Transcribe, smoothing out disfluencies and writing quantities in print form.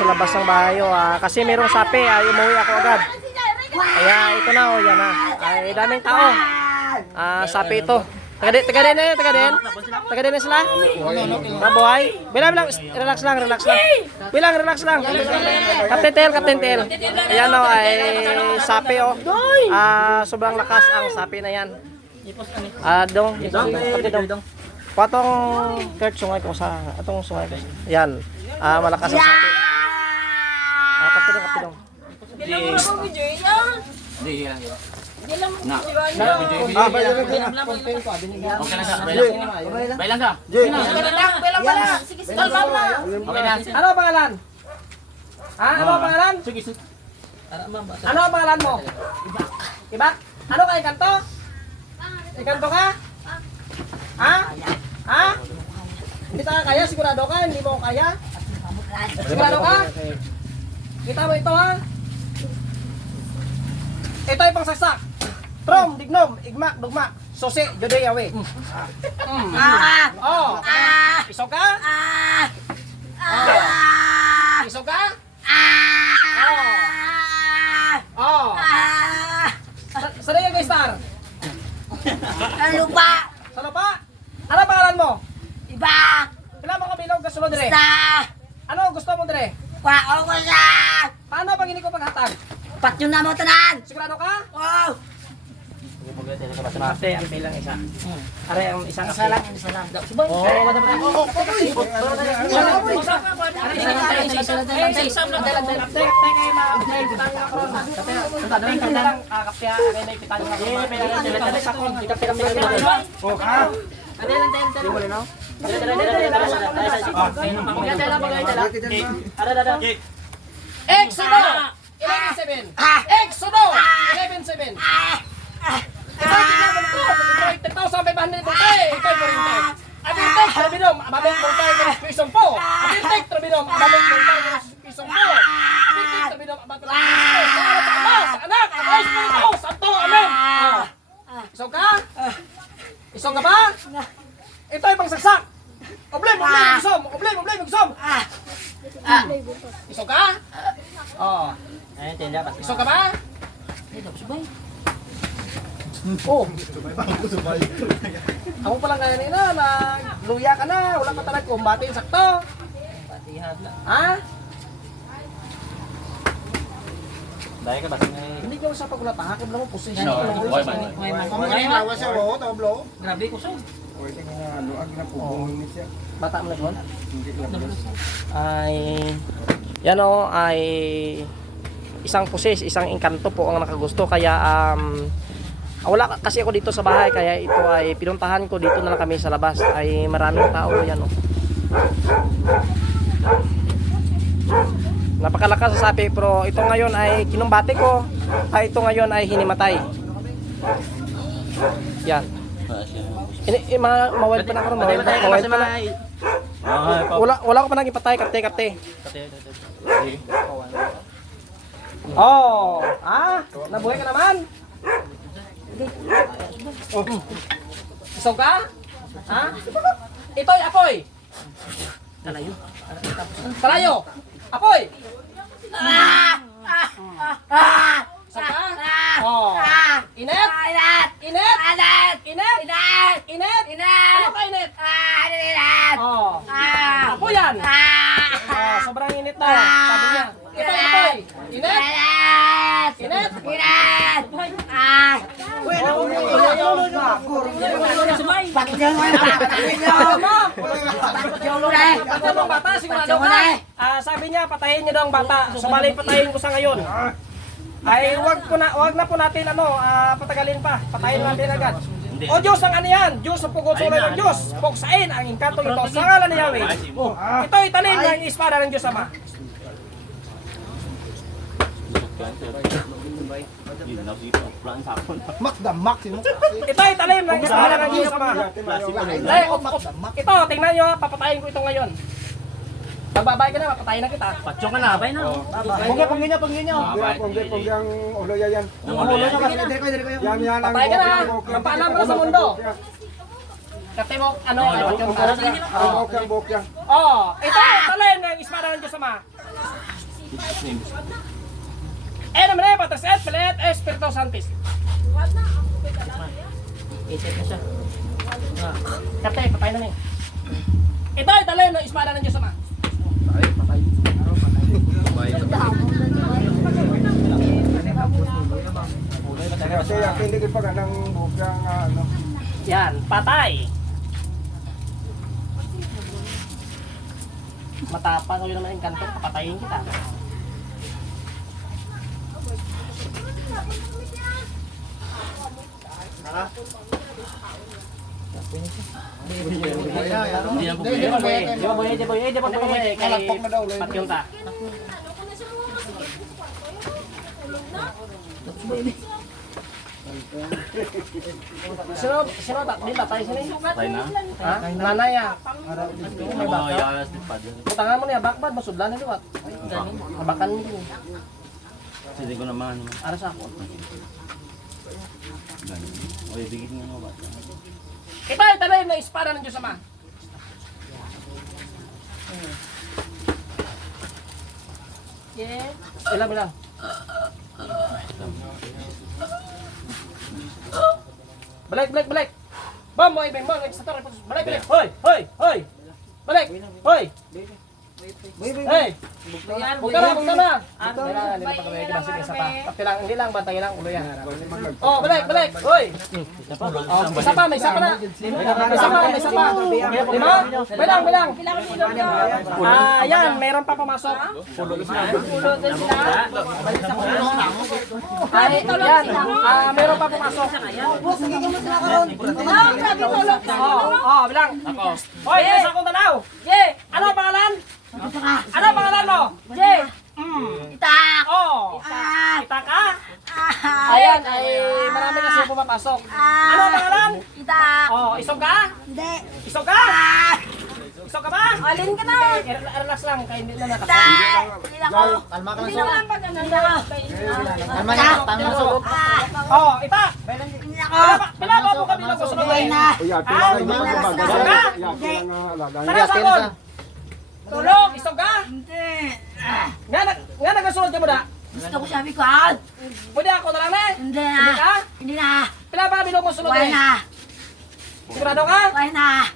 sa labas ng bahay. Kasi merong sapi, umuwi ako agad. Kaya ito na, yan na. Ay, daming tao. Sapi ito. Taga din na sila. Mabuhay. Bilang, relax lang. Bilang, relax lang. Captain Tail. Ayan o, ay sapi o. Sobrang lakas ang sapi na yan. Dong. Patong Kurt, sungay ko sa atong sungay ko. Yan. Malakas ang sapi. Kapitong. Bailan ka. Ano ang pangalan? Ano ang pangalan? Ano ang pangalan mo? Ibak? Ano ka, ikanto? Ikanto ka? Hindi ka kaya? Sigurado ka? Hindi mo kaya? Sigurado ka? Kita mo ito ha? Ito ay pangsaksak. Trom, dignom, igmak, dugmak. Susi, jodoy awe. Isog ka? Isog ka? Saan yung guys star? Lupa. Sa lupa? Ano pangalan mo? Iba. Kailan mo kabilog ka sulod dire? Ano gusto mo dire? Kwao ko siya. Paano pag hindi ko paghatag? Patyo na mo tanan. Sigurado ka? Wow. Ate, ang bilang isa. Are ang isang Isa lang. Subay. Exodo 11-7. Exodo 11-7. Ito ay tinapon ko. Ito ay 10,500 bultay. Ito ay 40. Abintek, trabinom. Ababing bultay ng pisong po. Abintek, trabinom. Ababing bultay ng pisong po. Abintek, trabinom. Ababing bultay ng pisong po. Sa anak, sa ama, sa anak. Ang ay spirito. Santo, amen. Isog ka? Isog ka ba? Ito ay pangsaksak. Oblem, gusom. Isog ka? Isog ka ba? Subay. Ako pa lang kaya nila na luya ka na, wala ka talaga kumbatin sakto. Dahil ka ba? Hindi ka sa pagulata, hakim lang mo position. Grabe ko so. Bata mo na doon? Ay, yan o, ay isang pusis, isang engkanto po ang nakagusto. Kaya wala kasi ako dito sa bahay, kaya ito ay pinuntahan ko. Dito na lang kami sa labas. Ay maraming tao yan o. Napakalakas sa sapi, pero ito ngayon ay kinumbati ko. Ito ngayon ay hinimatay. Yan. Mawal pa na karon, mawal pa na. Wala ko pa nang ipatay, kapte. Nabuhay ka naman. Isog ka? Ito ay apoy. Kalayo. Apoy. Isog ka? Init? Ano ka init? Apoy yan. Sobrang init na. Sabi niya. Ito ay apoy. Init? Sabi niya, patayin niyo daw ang bata. Sumali patayin ko sa ngayon. Ay, wag na po natin patagalin pa. Patayin natin agad. O Diyos ang ano yan? Diyos ang pugod sulay ng Diyos. Puksain ang engkanto ito sa ngalan ni Yahweh. Ito itanim ng espada ng Diyos Ama. Ito ay talim ng espada ng Diyos Ama. Ito, tingnan nyo, papatayin ko ito ngayon. Pagbabay ka na, papatayin na kita. Patsyo ka na, bay na. Pangnya. Panggang ulo yan. Yan ang Patay ka na, magpaalam ka na sa mundo. Kati mo, Bok yan. ito, talim ng espada ng Diyos Ama. naman eh, patas et, palet, Espiritu Santis. Isip na siya. Kate, patay na niya. Ito ay talay ng espada ng Diyos Ama. Kasi ako hindi pa ganang bugang ano. Yan, patay. Matapang yun naman yung kanto, papatayin kita. Hindi yan po Di ba boy, Kalakpak na daw. Patyong ta. Sino tak din patay sini? Patay na. Ha? Nanay ah. Mga yayas din pa dyan. Butangan mo niya bakbad masudlan ni liwat. Mabakan mo din. Sige ko naman. Ara sa ako. Oy, bigit mo ba? Ito ay talay na espada ng Diyos Ama. Ilang. Balik. Bam mo ibeng mo sa torre. Balik. Hoy. Balik. Hoy. Hey. Buka na. Hindi pa kami kibasig isa pa. Papilang hindi lang bantay lang ulo yan. Oh, balik. Hoy. Isa pa, may isa pa na. May isa pa. Lima? Bilang. Yan, meron pa pumasok. Yan, meron pa pumasok. Bilang. Hoy, isa kong tanaw. Ano ang pangalan? Ano ang pangalan mo? Itak! Oh. Kita ka? Ayan, ay marami kasi pumapasok. Ano ang pangalan? Itak! Oh, isog ka? Hindi! Isog ka? Isog ka ba? Alin ka na! Relax lang, kaya hindi na nakasama. Itak! Hindi ako! Kalma ka na Hindi so. naman pag ano na ako! Kalma ka na so. Oh, ita! Hindi ako! Pilaba mo kami ng gusto Hindi ng na! Uy, akin na kayo magbabaga. Akin na alaga. Tara, sabon! Tulog, isog ka? Hindi! Nga nagasunod ka mo na? Gusto ko sabi ko out! Pwede ako na lang eh? Hindi Hindi ka? na! Hindi na! Pilaba bilog mo sunod Wala eh? na! Sigurado ka? Wala na!